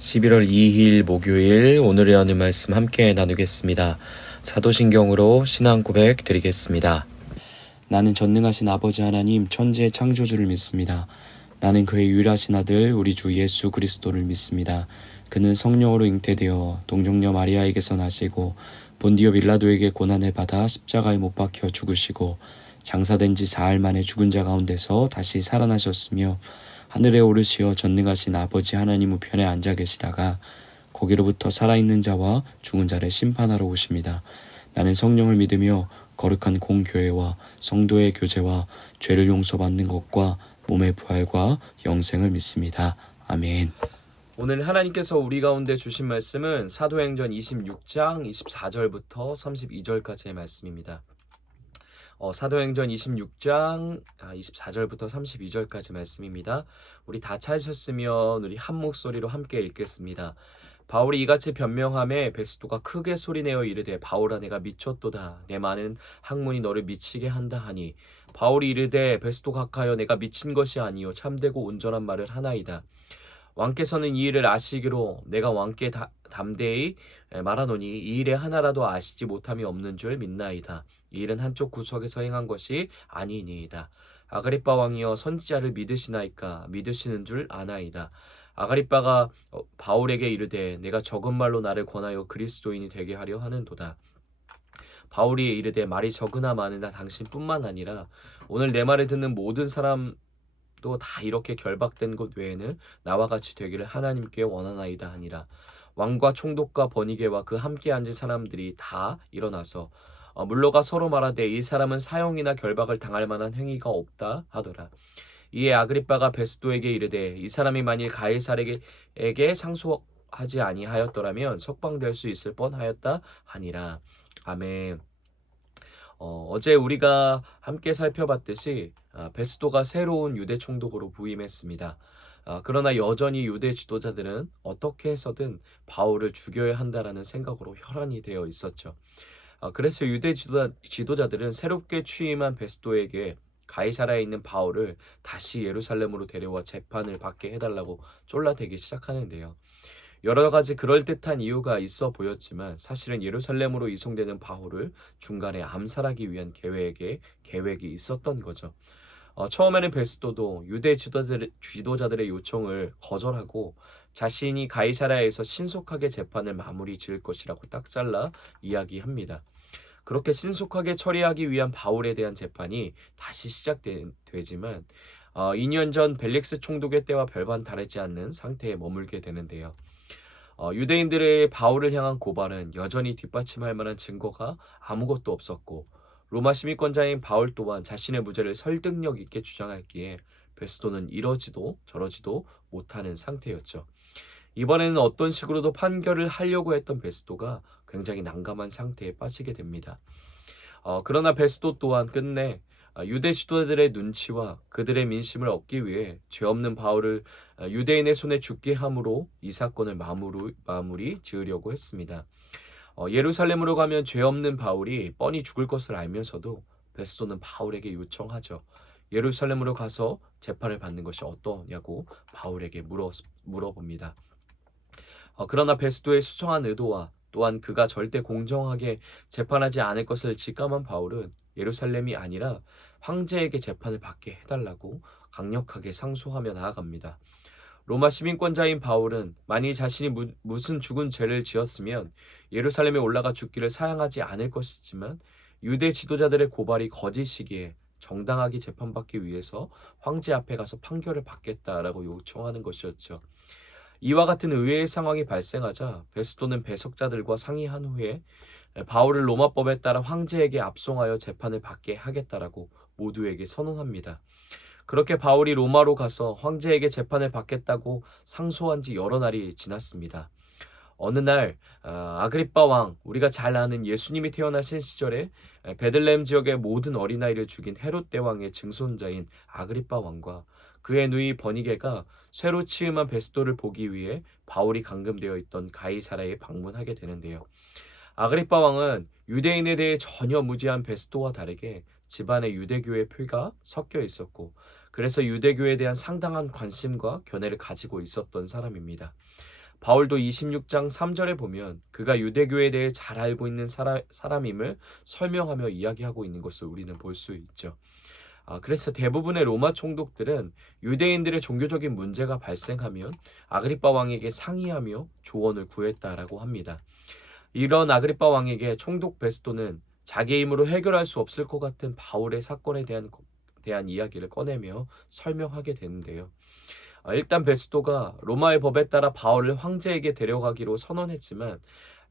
11월 2일 목요일 오늘의 하나님 말씀 함께 나누겠습니다. 사도신경으로 신앙 고백 드리겠습니다. 나는 전능하신 아버지 하나님 천지의 창조주를 믿습니다. 나는 그의 유일하신 아들 우리 주 예수 그리스도를 믿습니다. 그는 성령으로 잉태되어 동정녀 마리아에게서 나시고 본디오 빌라도에게 고난을 받아 십자가에 못 박혀 죽으시고 장사된 지 사흘 만에 죽은 자 가운데서 다시 살아나셨으며 하늘에 오르시어 전능하신 아버지 하나님 우편에 앉아 계시다가 거기로부터 살아있는 자와 죽은 자를 심판하러 오십니다. 나는 성령을 믿으며 거룩한 공교회와 성도의 교제와 죄를 용서받는 것과 몸의 부활과 영생을 믿습니다. 아멘. 오늘 하나님께서 우리 가운데 주신 말씀은 사도행전 26장 24절부터 32절까지의 말씀입니다. 사도행전 26장 24절부터 32절까지 말씀입니다. 우리 다 찾으셨으면 우리 한 목소리로 함께 읽겠습니다. 바울이 이같이 변명하매 베스도가 크게 소리내어 이르되 바울아 내가 미쳤도다. 내 많은 학문이 너를 미치게 한다 하니 바울이 이르되 베스도 각하여 내가 미친 것이 아니요 참되고 온전한 말을 하나이다. 왕께서는 이 일을 아시기로 내가 왕께 담대히 말하노니 이 일에 하나라도 아시지 못함이 없는 줄 믿나이다. 이 일은 한쪽 구석에서 행한 것이 아니니이다. 아그리빠 왕이여 선지자를 믿으시나이까? 믿으시는 줄 아나이다. 아그리빠가 바울에게 이르되 내가 적은 말로 나를 권하여 그리스도인이 되게 하려 하는도다. 바울이 이르되 말이 적으나 많으나 당신뿐만 아니라 오늘 내 말을 듣는 모든 사람도 다 이렇게 결박된 것 외에는 나와 같이 되기를 하나님께 원하나이다 하니라. 왕과 총독과 번이게와 그 함께 앉은 사람들이 다 일어나서 물러가 서로 말하되 이 사람은 사형이나 결박을 당할 만한 행위가 없다 하더라. 이에 아그리빠가 베스도에게 이르되 이 사람이 만일 가이사르에게 상소하지 아니하였더라면 석방될 수 있을 뻔하였다 하니라. 아멘. 어제 우리가 함께 살펴봤듯이 베스도가 새로운 유대 총독으로 부임했습니다. 그러나 여전히 유대 지도자들은 어떻게 해서든 바울을 죽여야 한다라는 생각으로 혈안이 되어 있었죠. 그래서 유대 지도자들은 새롭게 취임한 베스도에게 가이사라에 있는 바울을 다시 예루살렘으로 데려와 재판을 받게 해달라고 쫄라대기 시작하는데요. 여러 가지 그럴듯한 이유가 있어 보였지만 사실은 예루살렘으로 이송되는 바울을 중간에 암살하기 위한 계획이 있었던 거죠. 처음에는 베스도도 유대 지도자들의 요청을 거절하고 자신이 가이사라에서 신속하게 재판을 마무리 지을 것이라고 딱 잘라 이야기합니다. 그렇게 신속하게 처리하기 위한 바울에 대한 재판이 다시 시작되지만 2년 전 벨릭스 총독의 때와 별반 다르지 않는 상태에 머물게 되는데요. 유대인들의 바울을 향한 고발은 여전히 뒷받침할 만한 증거가 아무것도 없었고 로마 시민권자인 바울 또한 자신의 무죄를 설득력 있게 주장했기에 베스도는 이러지도 저러지도 못하는 상태였죠. 이번에는 어떤 식으로도 판결을 하려고 했던 베스도가 굉장히 난감한 상태에 빠지게 됩니다. 그러나 베스도 또한 끝내 유대 지도자들의 눈치와 그들의 민심을 얻기 위해 죄 없는 바울을 유대인의 손에 죽게 함으로 이 사건을 마무리 지으려고 했습니다. 예루살렘으로 가면 죄 없는 바울이 뻔히 죽을 것을 알면서도 베스도는 바울에게 요청하죠. 예루살렘으로 가서 재판을 받는 것이 어떠냐고 바울에게 물어봅니다. 그러나 베스도의 수정한 의도와 또한 그가 절대 공정하게 재판하지 않을 것을 직감한 바울은 예루살렘이 아니라 황제에게 재판을 받게 해달라고 강력하게 상소하며 나아갑니다. 로마 시민권자인 바울은 만일 자신이 무슨 죽은 죄를 지었으면 예루살렘에 올라가 죽기를 사양하지 않을 것이지만 유대 지도자들의 고발이 거짓이기에 정당하게 재판받기 위해서 황제 앞에 가서 판결을 받겠다라고 요청하는 것이었죠. 이와 같은 의외의 상황이 발생하자 베스도는 배석자들과 상의한 후에 바울을 로마법에 따라 황제에게 압송하여 재판을 받게 하겠다라고 모두에게 선언합니다. 그렇게 바울이 로마로 가서 황제에게 재판을 받겠다고 상소한 지 여러 날이 지났습니다. 어느 날 아그리빠 왕, 우리가 잘 아는 예수님이 태어나신 시절에 베들레헴 지역의 모든 어린아이를 죽인 헤롯 대왕의 증손자인 아그리빠 왕과 그의 누이 버니게가 새로 취임한 베스도를 보기 위해 바울이 감금되어 있던 가이사라에 방문하게 되는데요. 아그리빠 왕은 유대인에 대해 전혀 무지한 베스도와 다르게 집안에 유대교의 표가 섞여 있었고 그래서 유대교에 대한 상당한 관심과 견해를 가지고 있었던 사람입니다. 바울도 26장 3절에 보면 그가 유대교에 대해 잘 알고 있는 사람임을 설명하며 이야기하고 있는 것을 우리는 볼 수 있죠. 그래서 대부분의 로마 총독들은 유대인들의 종교적인 문제가 발생하면 아그리빠 왕에게 상의하며 조언을 구했다라고 합니다. 이런 아그리빠 왕에게 총독 베스토는 자기 힘으로 해결할 수 없을 것 같은 바울의 사건에 대한 이야기를 꺼내며 설명하게 되는데요. 일단 베스토가 로마의 법에 따라 바울을 황제에게 데려가기로 선언했지만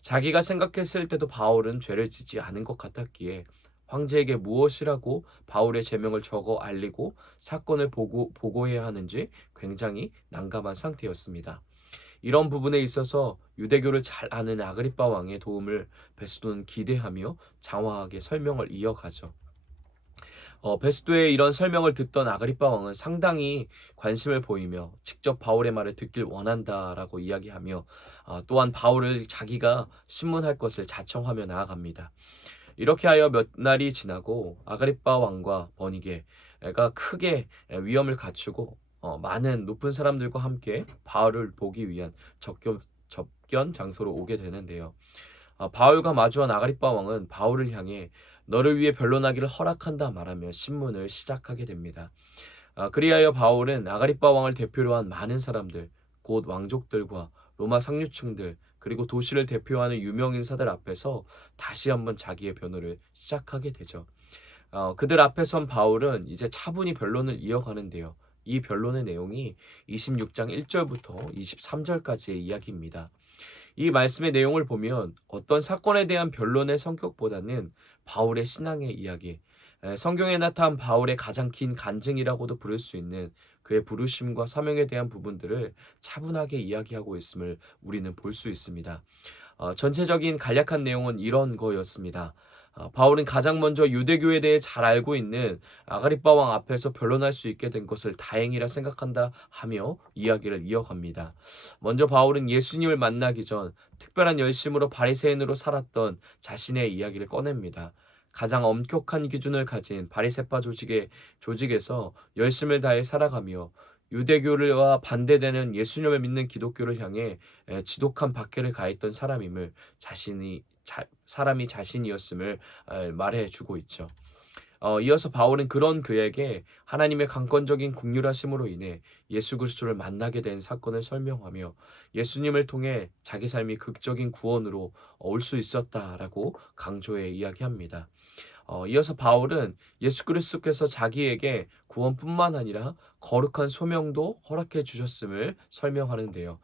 자기가 생각했을 때도 바울은 죄를 짓지 않은 것 같았기에 황제에게 무엇이라고 바울의 제명을 적어 알리고 사건을 보고해야 하는지 굉장히 난감한 상태였습니다. 이런 부분에 있어서 유대교를 잘 아는 아그리빠 왕의 도움을 베스토는 기대하며 장황하게 설명을 이어가죠. 베스도의 이런 설명을 듣던 아그리빠 왕은 상당히 관심을 보이며 직접 바울의 말을 듣길 원한다라고 이야기하며 또한 바울을 자기가 신문할 것을 자청하며 나아갑니다. 이렇게 하여 몇 날이 지나고 아그리빠 왕과 버니게가 크게 위험을 갖추고 많은 높은 사람들과 함께 바울을 보기 위한 접견 장소로 오게 되는데요. 바울과 마주한 아그리빠 왕은 바울을 향해 너를 위해 변론하기를 허락한다 말하며 신문을 시작하게 됩니다. 그리하여 바울은 아그리빠 왕을 대표로 한 많은 사람들, 곧 왕족들과 로마 상류층들, 그리고 도시를 대표하는 유명 인사들 앞에서 다시 한번 자기의 변호를 시작하게 되죠. 그들 앞에 선 바울은 이제 차분히 변론을 이어가는데요. 이 변론의 내용이 26장 1절부터 23절까지의 이야기입니다. 이 말씀의 내용을 보면 어떤 사건에 대한 변론의 성격보다는 바울의 신앙의 이야기, 성경에 나타난 바울의 가장 긴 간증이라고도 부를 수 있는 그의 부르심과 사명에 대한 부분들을 차분하게 이야기하고 있음을 우리는 볼 수 있습니다. 전체적인 간략한 내용은 이런 거였습니다. 바울은 가장 먼저 유대교에 대해 잘 알고 있는 아그리빠 왕 앞에서 변론할 수 있게 된 것을 다행이라 생각한다 하며 이야기를 이어갑니다. 먼저 바울은 예수님을 만나기 전 특별한 열심으로 바리새인으로 살았던 자신의 이야기를 꺼냅니다. 가장 엄격한 기준을 가진 바리새파 조직에서 열심을 다해 살아가며 유대교와 반대되는 예수님을 믿는 기독교를 향해 지독한 박해를 가했던 사람임을 사람이 자신이었음을 말해주고 있죠. 이어서 바울은 그런 그에게 하나님의 강권적인 긍휼하심으로 인해 예수 그리스도를 만나게 된 사건을 설명하며 예수님을 통해 자기 삶이 극적인 구원으로 올 수 있었다라고 강조해 이야기합니다. 이어서 바울은 예수 그리스도께서 자기에게 구원뿐만 아니라 거룩한 소명도 허락해 주셨음을 설명하는데요.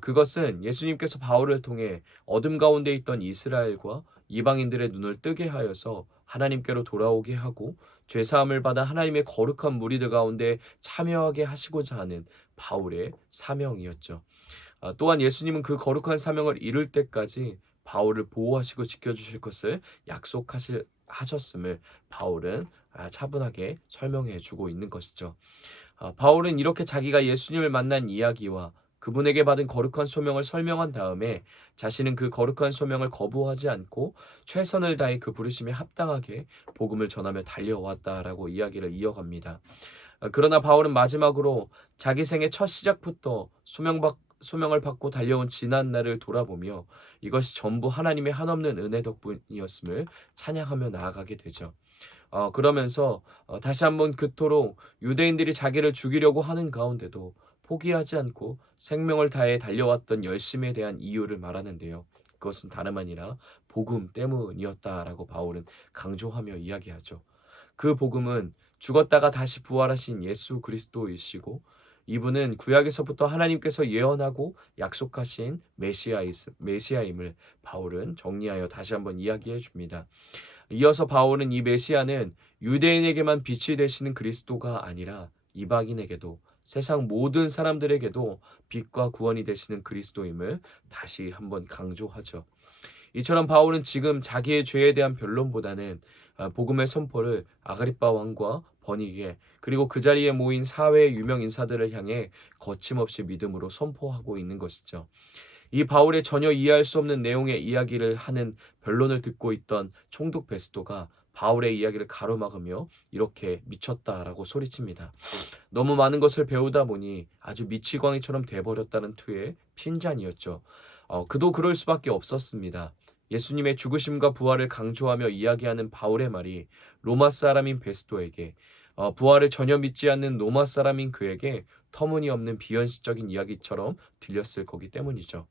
그것은 예수님께서 바울을 통해 어둠 가운데 있던 이스라엘과 이방인들의 눈을 뜨게 하여서 하나님께로 돌아오게 하고 죄사함을 받아 하나님의 거룩한 무리들 가운데 참여하게 하시고자 하는 바울의 사명이었죠. 또한 예수님은 그 거룩한 사명을 이룰 때까지 바울을 보호하시고 지켜주실 것을 약속하셨음을 바울은 차분하게 설명해 주고 있는 것이죠. 바울은 이렇게 자기가 예수님을 만난 이야기와 그분에게 받은 거룩한 소명을 설명한 다음에 자신은 그 거룩한 소명을 거부하지 않고 최선을 다해 그 부르심에 합당하게 복음을 전하며 달려왔다라고 이야기를 이어갑니다. 그러나 바울은 마지막으로 자기 생의 첫 시작부터 소명을 받고 달려온 지난 날을 돌아보며 이것이 전부 하나님의 한없는 은혜 덕분이었음을 찬양하며 나아가게 되죠. 그러면서 다시 한번 그토록 유대인들이 자기를 죽이려고 하는 가운데도 포기하지 않고 생명을 다해 달려왔던 열심에 대한 이유를 말하는데요. 그것은 다름 아니라 복음 때문이었다라고 바울은 강조하며 이야기하죠. 그 복음은 죽었다가 다시 부활하신 예수 그리스도이시고 이분은 구약에서부터 하나님께서 예언하고 약속하신 메시아임을 바울은 정리하여 다시 한번 이야기해 줍니다. 이어서 바울은 이 메시아는 유대인에게만 빛이 되시는 그리스도가 아니라 이방인에게도 세상 모든 사람들에게도 빛과 구원이 되시는 그리스도임을 다시 한번 강조하죠. 이처럼 바울은 지금 자기의 죄에 대한 변론보다는 복음의 선포를 아그리빠 왕과 버니게 그리고 그 자리에 모인 사회의 유명 인사들을 향해 거침없이 믿음으로 선포하고 있는 것이죠. 이 바울의 전혀 이해할 수 없는 내용의 이야기를 하는 변론을 듣고 있던 총독 베스도가 바울의 이야기를 가로막으며 이렇게 미쳤다라고 소리칩니다. 너무 많은 것을 배우다 보니 아주 미치광이처럼 돼버렸다는 투의 핀잔이었죠. 그도 그럴 수밖에 없었습니다. 예수님의 죽으심과 부활을 강조하며 이야기하는 바울의 말이 로마 사람인 베스도에게 부활을 전혀 믿지 않는 로마 사람인 그에게 터무니없는 비현실적인 이야기처럼 들렸을 거기 때문이죠.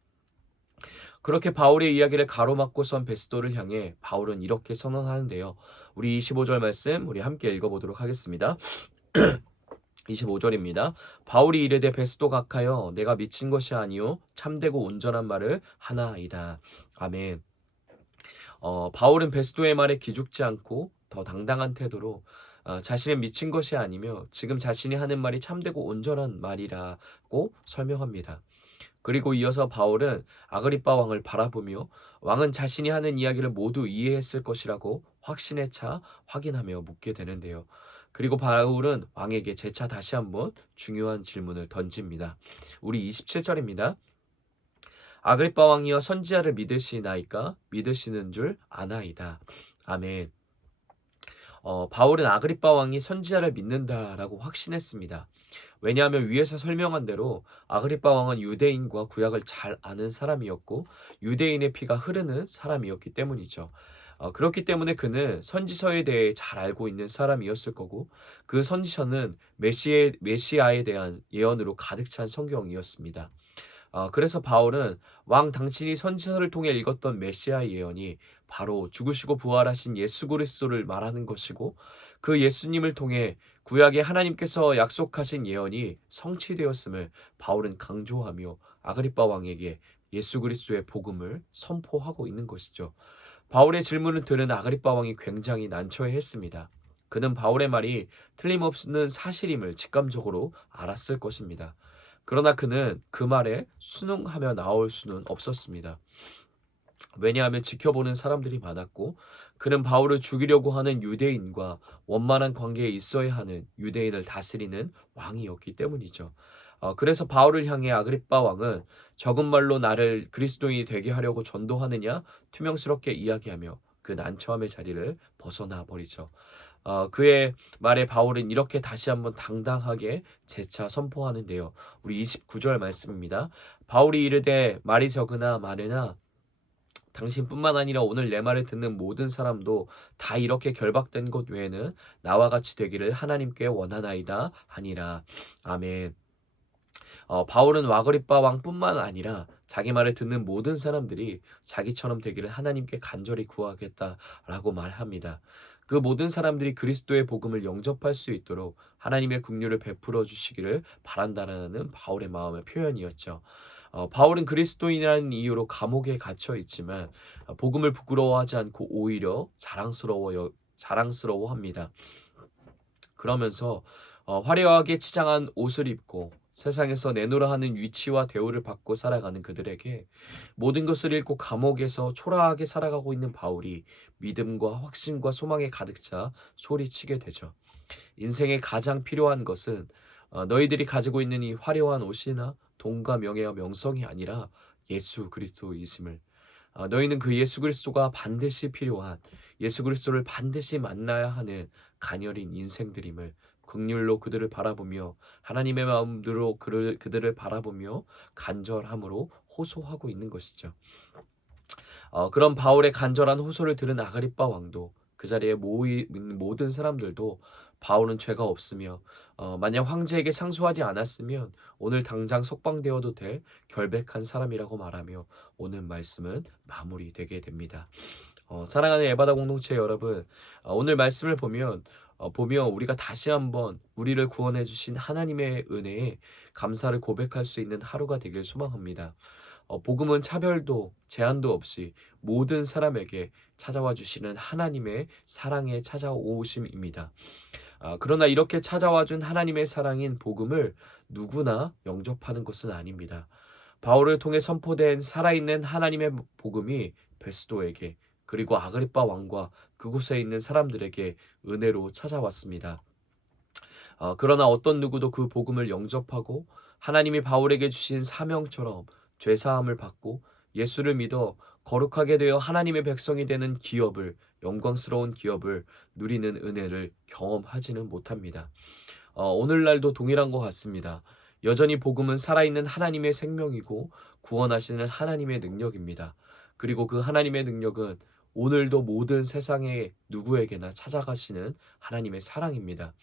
그렇게 바울의 이야기를 가로막고 선 베스도를 향해 바울은 이렇게 선언하는데요. 우리 25절 말씀 우리 함께 읽어보도록 하겠습니다. 25절입니다. 바울이 이르되 베스도 각하여 내가 미친 것이 아니요 참되고 온전한 말을 하나이다. 아멘. 바울은 베스도의 말에 기죽지 않고 더 당당한 태도로 자신은 미친 것이 아니며 지금 자신이 하는 말이 참되고 온전한 말이라고 설명합니다. 그리고 이어서 바울은 아그리빠 왕을 바라보며 왕은 자신이 하는 이야기를 모두 이해했을 것이라고 확신에 차 확인하며 묻게 되는데요. 그리고 바울은 왕에게 재차 다시 한번 중요한 질문을 던집니다. 우리 27절입니다. 아그리빠 왕이여 선지자를 믿으시나이까? 믿으시는 줄 아나이다. 아멘. 바울은 아그리빠 왕이 선지자를 믿는다라고 확신했습니다. 왜냐하면 위에서 설명한 대로 아그리빠 왕은 유대인과 구약을 잘 아는 사람이었고 유대인의 피가 흐르는 사람이었기 때문이죠. 그렇기 때문에 그는 선지서에 대해 잘 알고 있는 사람이었을 거고 그 선지서는 메시아에 대한 예언으로 가득 찬 성경이었습니다. 그래서 바울은 왕 당신이 선지서를 통해 읽었던 메시아의 예언이 바로 죽으시고 부활하신 예수 그리스도를 말하는 것이고 그 예수님을 통해 구약에 하나님께서 약속하신 예언이 성취되었음을 바울은 강조하며 아그리빠 왕에게 예수 그리스도의 복음을 선포하고 있는 것이죠. 바울의 질문을 들은 아그리빠 왕이 굉장히 난처해했습니다. 그는 바울의 말이 틀림없는 사실임을 직감적으로 알았을 것입니다. 그러나 그는 그 말에 순응하며 나올 수는 없었습니다. 왜냐하면 지켜보는 사람들이 많았고 그는 바울을 죽이려고 하는 유대인과 원만한 관계에 있어야 하는 유대인을 다스리는 왕이었기 때문이죠. 그래서 바울을 향해 아그리빠 왕은 적은 말로 나를 그리스도인이 되게 하려고 전도하느냐 투명스럽게 이야기하며 그 난처함의 자리를 벗어나 버리죠. 그의 말에 바울은 이렇게 다시 한번 당당하게 재차 선포하는데요. 우리 29절 말씀입니다. 바울이 이르되 말이 적으나 많으나 당신뿐만 아니라 오늘 내 말을 듣는 모든 사람도 다 이렇게 결박된 것 외에는 나와 같이 되기를 하나님께 원하나이다 하니라. 아멘. 바울은 아그리빠 왕뿐만 아니라 자기 말을 듣는 모든 사람들이 자기처럼 되기를 하나님께 간절히 구하겠다라고 말합니다. 그 모든 사람들이 그리스도의 복음을 영접할 수 있도록 하나님의 긍휼을 베풀어 주시기를 바란다라는 바울의 마음의 표현이었죠. 바울은 그리스도인이라는 이유로 감옥에 갇혀 있지만 복음을 부끄러워하지 않고 오히려 자랑스러워합니다. 그러면서 화려하게 치장한 옷을 입고 세상에서 내놓으라 하는 위치와 대우를 받고 살아가는 그들에게 모든 것을 잃고 감옥에서 초라하게 살아가고 있는 바울이 믿음과 확신과 소망에 가득 차 소리치게 되죠. 인생에 가장 필요한 것은 너희들이 가지고 있는 이 화려한 옷이나 돈과 명예와 명성이 아니라 예수 그리스도이심을 너희는 그 예수 그리스도가 반드시 필요한 예수 그리스도를 반드시 만나야 하는 가녀린 인생들임을 긍휼로 그들을 바라보며 하나님의 마음으로 그들을 바라보며 간절함으로 호소하고 있는 것이죠. 그런 바울의 간절한 호소를 들은 아그리빠 왕도 그 자리에 모인 모든 사람들도 바울은 죄가 없으며 만약 황제에게 상소하지 않았으면 오늘 당장 석방되어도 될 결백한 사람이라고 말하며 오늘 말씀은 마무리되게 됩니다. 사랑하는 에바다 공동체 여러분, 오늘 말씀을 보며 우리가 다시 한번 우리를 구원해 주신 하나님의 은혜에 감사를 고백할 수 있는 하루가 되길 소망합니다. 복음은 차별도 제한도 없이 모든 사람에게 찾아와 주시는 하나님의 사랑에 찾아오심입니다. 그러나 이렇게 찾아와 준 하나님의 사랑인 복음을 누구나 영접하는 것은 아닙니다. 바울을 통해 선포된 살아있는 하나님의 복음이 베스도에게 그리고 아그리빠 왕과 그곳에 있는 사람들에게 은혜로 찾아왔습니다. 그러나 어떤 누구도 그 복음을 영접하고 하나님이 바울에게 주신 사명처럼 죄사함을 받고 예수를 믿어 거룩하게 되어 하나님의 백성이 되는 영광스러운 기업을 누리는 은혜를 경험하지는 못합니다. 오늘날도 동일한 것 같습니다. 여전히 복음은 살아있는 하나님의 생명이고 구원하시는 하나님의 능력입니다. 그리고 그 하나님의 능력은 오늘도 모든 세상의 누구에게나 찾아가시는 하나님의 사랑입니다.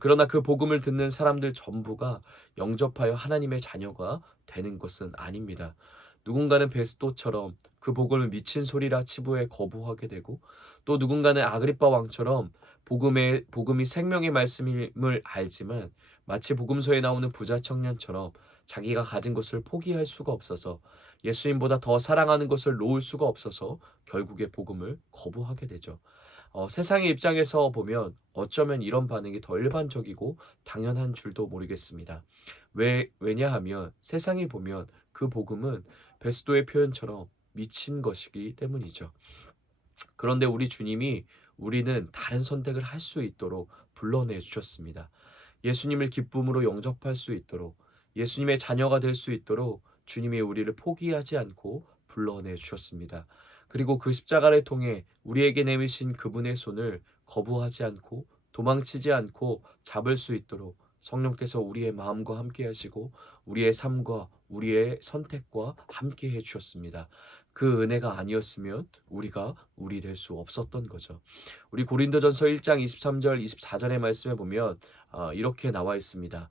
그러나 그 복음을 듣는 사람들 전부가 영접하여 하나님의 자녀가 되는 것은 아닙니다. 누군가는 베스도처럼 그 복음을 미친 소리라 치부해 거부하게 되고, 또 누군가는 아그리빠 왕처럼 복음이 생명의 말씀임을 알지만 마치 복음서에 나오는 부자 청년처럼 자기가 가진 것을 포기할 수가 없어서, 예수님보다 더 사랑하는 것을 놓을 수가 없어서 결국에 복음을 거부하게 되죠. 세상의 입장에서 보면 어쩌면 이런 반응이 더 일반적이고 당연한 줄도 모르겠습니다. 왜냐하면 세상이 보면 그 복음은 베스도의 표현처럼 미친 것이기 때문이죠. 그런데 우리 주님이 우리는 다른 선택을 할 수 있도록 불러내 주셨습니다. 예수님을 기쁨으로 영접할 수 있도록, 예수님의 자녀가 될 수 있도록 주님이 우리를 포기하지 않고 불러내 주셨습니다. 그리고 그 십자가를 통해 우리에게 내미신 그분의 손을 거부하지 않고 도망치지 않고 잡을 수 있도록 성령께서 우리의 마음과 함께 하시고 우리의 삶과 우리의 선택과 함께 해 주셨습니다. 그 은혜가 아니었으면 우리가 우리 될 수 없었던 거죠. 우리 고린도전서 1장 23절 24절의 말씀에 보면 이렇게 나와 있습니다.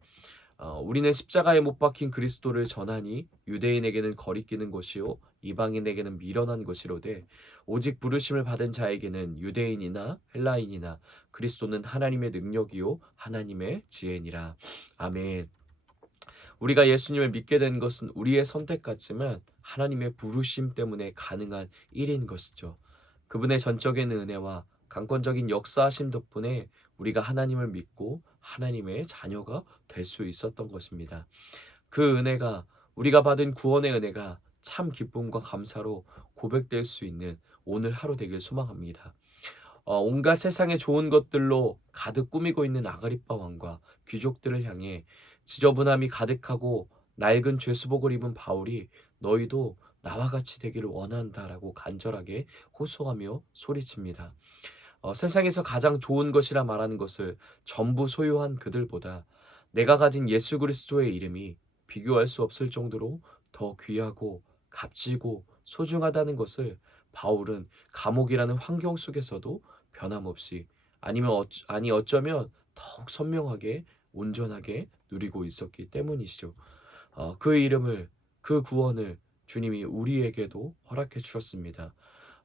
우리는 십자가에 못 박힌 그리스도를 전하니 유대인에게는 거리끼는 것이요 이방인에게는 미련한 것이로되 오직 부르심을 받은 자에게는 유대인이나 헬라인이나 그리스도는 하나님의 능력이요 하나님의 지혜니라. 아멘. 우리가 예수님을 믿게 된 것은 우리의 선택 같지만 하나님의 부르심 때문에 가능한 일인 것이죠. 그분의 전적인 은혜와 강권적인 역사하심 덕분에 우리가 하나님을 믿고 하나님의 자녀가 될 수 있었던 것입니다. 그 은혜가, 우리가 받은 구원의 은혜가 참 기쁨과 감사로 고백될 수 있는 오늘 하루 되길 소망합니다. 온갖 세상의 좋은 것들로 가득 꾸미고 있는 아그리빠 왕과 귀족들을 향해 지저분함이 가득하고 낡은 죄수복을 입은 바울이 너희도 나와 같이 되기를 원한다라고 간절하게 호소하며 소리칩니다. 세상에서 가장 좋은 것이라 말하는 것을 전부 소유한 그들보다 내가 가진 예수 그리스도의 이름이 비교할 수 없을 정도로 더 귀하고 값지고 소중하다는 것을 바울은 감옥이라는 환경 속에서도 변함없이, 어쩌면 더욱 선명하게 온전하게 누리고 있었기 때문이시죠. 그 이름을, 그 구원을 주님이 우리에게도 허락해 주셨습니다.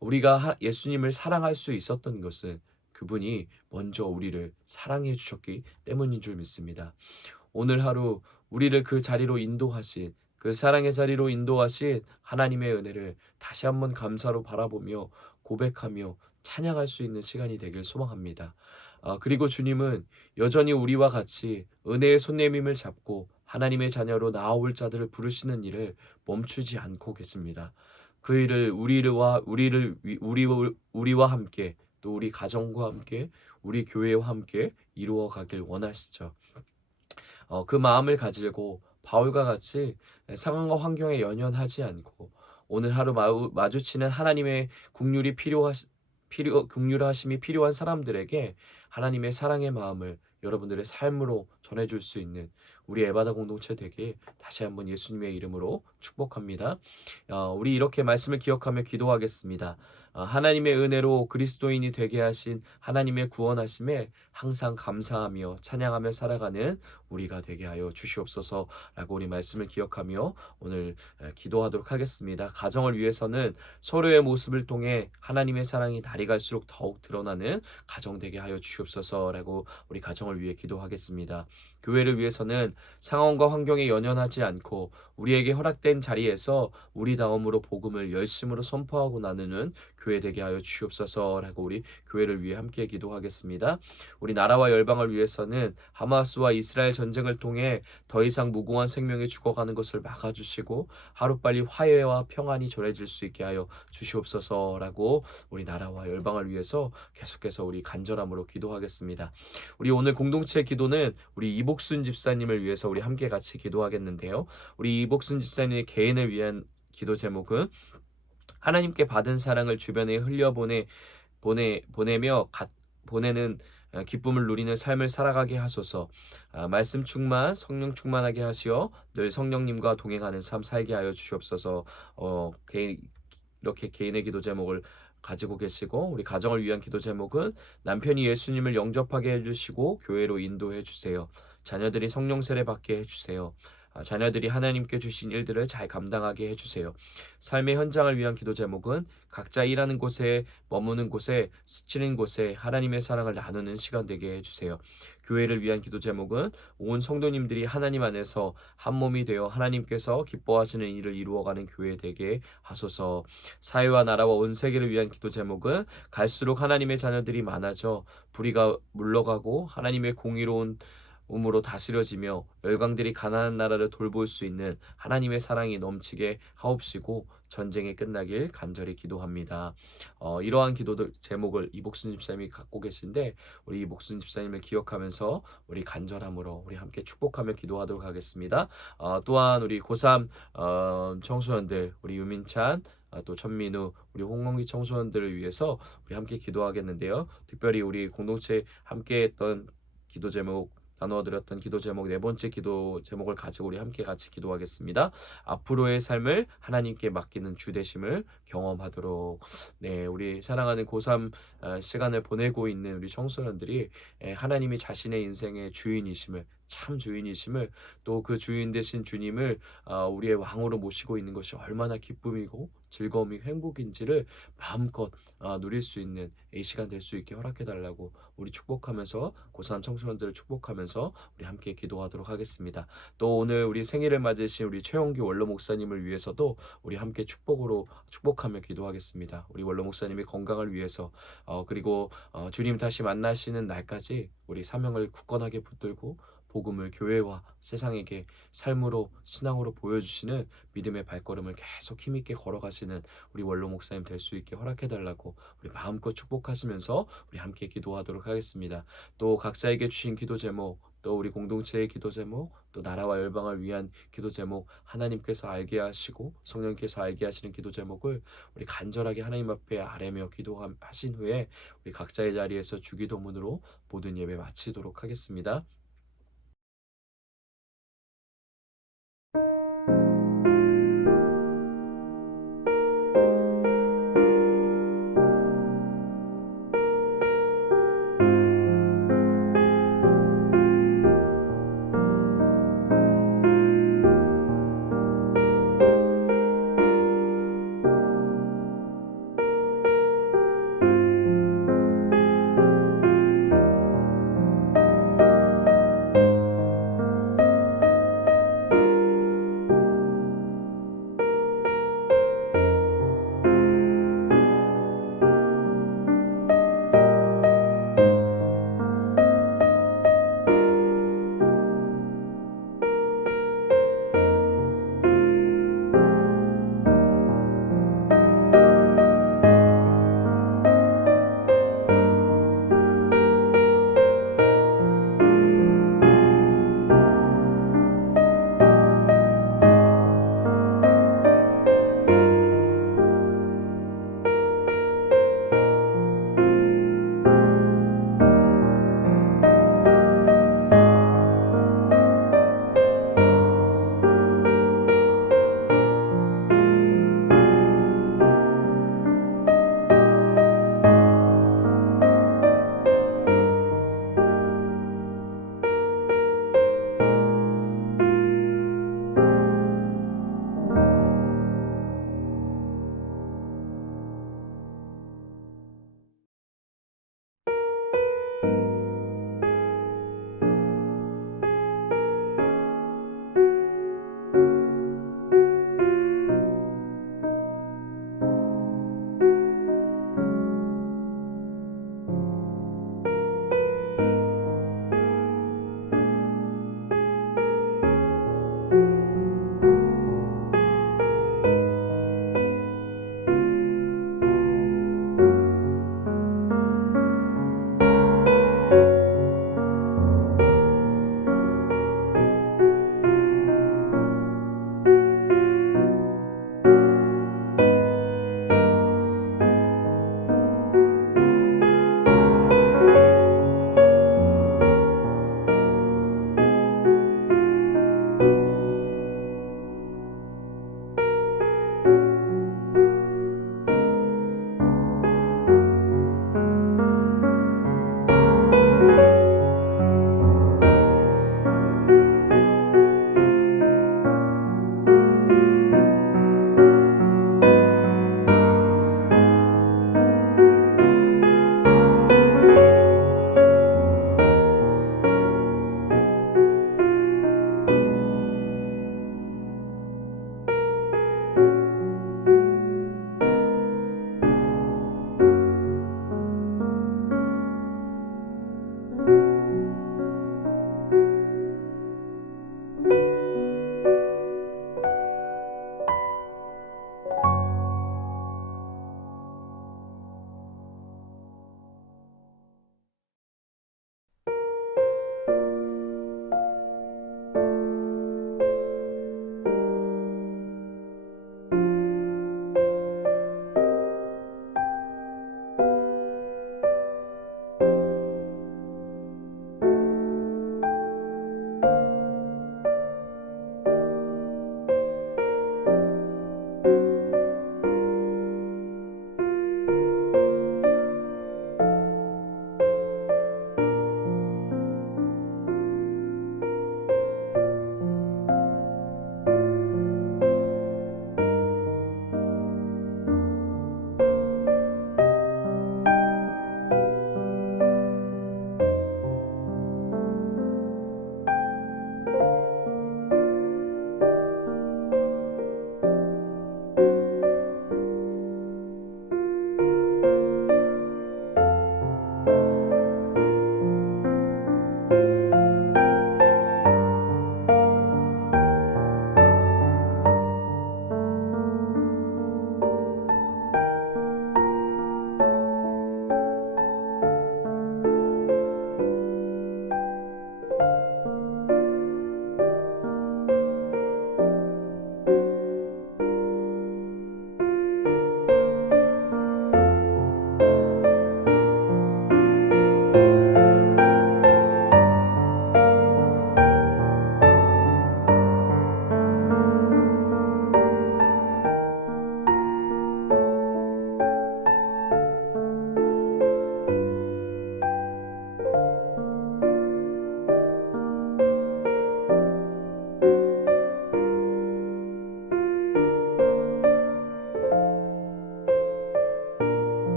우리가 예수님을 사랑할 수 있었던 것은 그분이 먼저 우리를 사랑해 주셨기 때문인 줄 믿습니다. 오늘 하루 우리를 그 자리로 인도하신, 그 사랑의 자리로 인도하신 하나님의 은혜를 다시 한번 감사로 바라보며 고백하며 찬양할 수 있는 시간이 되길 소망합니다. 그리고 주님은 여전히 우리와 같이 은혜의 손내밈을 잡고 하나님의 자녀로 나아올 자들을 부르시는 일을 멈추지 않고 계십니다. 그 일을 우리와 함께, 또 우리 가정과 함께, 우리 교회와 함께 이루어 가길 원하시죠. 그 마음을 가지고 바울과 같이 상황과 환경에 연연하지 않고 오늘 하루 마주치는 하나님의 국률하심이 필요한 사람들에게 하나님의 사랑의 마음을 여러분들의 삶으로 전해줄 수 있는 우리 에바다 공동체 되길 다시 한번 예수님의 이름으로 축복합니다. 우리 이렇게 말씀을 기억하며 기도하겠습니다. 하나님의 은혜로 그리스도인이 되게 하신 하나님의 구원하심에 항상 감사하며 찬양하며 살아가는 우리가 되게 하여 주시옵소서라고 우리 말씀을 기억하며 오늘 기도하도록 하겠습니다. 가정을 위해서는 서로의 모습을 통해 하나님의 사랑이 날이 갈수록 더욱 드러나는 가정 되게 하여 주시옵소서라고 우리 가정을 위해 기도하겠습니다. 교회를 위해서는 상황과 환경에 연연하지 않고 우리에게 허락된 자리에서 우리다움으로 복음을 열심으로 선포하고 나누는 교회 되게 하여 주시옵소서라고 우리 교회를 위해 함께 기도하겠습니다. 우리 나라와 열방을 위해서는 하마스와 이스라엘 전쟁을 통해 더 이상 무고한 생명이 죽어가는 것을 막아주시고 하루빨리 화해와 평안이 전해질 수 있게 하여 주시옵소서라고 우리 나라와 열방을 위해서 계속해서 우리 간절함으로 기도하겠습니다. 우리 오늘 공동체 기도는 우리 이복순 집사님을 위해서 우리 함께 같이 기도하겠는데요. 우리 이복순 집사님의 개인을 위한 기도 제목은 하나님께 받은 사랑을 주변에 보내며 보내는 기쁨을 누리는 삶을 살아가게 하소서. 말씀 충만, 성령 충만하게 하시어 늘 성령님과 동행하는 삶 살게 하여 주시옵소서. 이렇게 개인의 기도 제목을 가지고 계시고, 우리 가정을 위한 기도 제목은 남편이 예수님을 영접하게 해주시고 교회로 인도해 주세요. 자녀들이 성령 세례 받게 해주세요. 자녀들이 하나님께 주신 일들을 잘 감당하게 해주세요. 삶의 현장을 위한 기도 제목은 각자 일하는 곳에, 머무는 곳에, 스치는 곳에 하나님의 사랑을 나누는 시간 되게 해주세요. 교회를 위한 기도 제목은 온 성도님들이 하나님 안에서 한 몸이 되어 하나님께서 기뻐하시는 일을 이루어가는 교회 되게 하소서. 사회와 나라와 온 세계를 위한 기도 제목은 갈수록 하나님의 자녀들이 많아져 불의가 물러가고 하나님의 공의로운 음으로 다스려지며 열강들이 가난한 나라를 돌볼 수 있는 하나님의 사랑이 넘치게 하옵시고 전쟁이 끝나길 간절히 기도합니다. 이러한 기도들 제목을 이복순 집사님이 갖고 계신데, 우리 이복순 집사님을 기억하면서 우리 간절함으로 우리 함께 축복하며 기도하도록 하겠습니다. 또한 우리 고3 청소년들, 우리 유민찬, 또 천민우, 우리 홍원기 청소년들을 위해서 우리 함께 기도하겠는데요. 특별히 우리 공동체 함께했던 기도 제목, 나누어드렸던 기도 제목, 네 번째 기도 제목을 가지고 우리 함께 같이 기도하겠습니다. 앞으로의 삶을 하나님께 맡기는 주되심을 경험하도록. 네, 우리 사랑하는 고3 시간을 보내고 있는 우리 청소년들이 하나님이 자신의 인생의 주인이심을, 참 주인이심을, 또 그 주인 되신 주님을 우리의 왕으로 모시고 있는 것이 얼마나 기쁨이고 즐거움이 행복인지를 마음껏 누릴 수 있는 이 시간 될 수 있게 허락해달라고 우리 축복하면서, 고3 청소년들을 축복하면서 우리 함께 기도하도록 하겠습니다. 또 오늘 우리 생일을 맞으신 우리 최영규 원로 목사님을 위해서도 우리 함께 축복하며 기도하겠습니다. 우리 원로 목사님의 건강을 위해서, 그리고 주님 다시 만나시는 날까지 우리 사명을 굳건하게 붙들고 복음을 교회와 세상에게 삶으로, 신앙으로 보여주시는 믿음의 발걸음을 계속 힘있게 걸어가시는 우리 원로 목사님 될 수 있게 허락해달라고 우리 마음껏 축복하시면서 우리 함께 기도하도록 하겠습니다. 또 각자에게 주신 기도 제목, 또 우리 공동체의 기도 제목, 또 나라와 열방을 위한 기도 제목, 하나님께서 알게 하시고 성령께서 알게 하시는 기도 제목을 우리 간절하게 하나님 앞에 아뢰며 기도하신 후에 우리 각자의 자리에서 주기도문으로 모든 예배 마치도록 하겠습니다.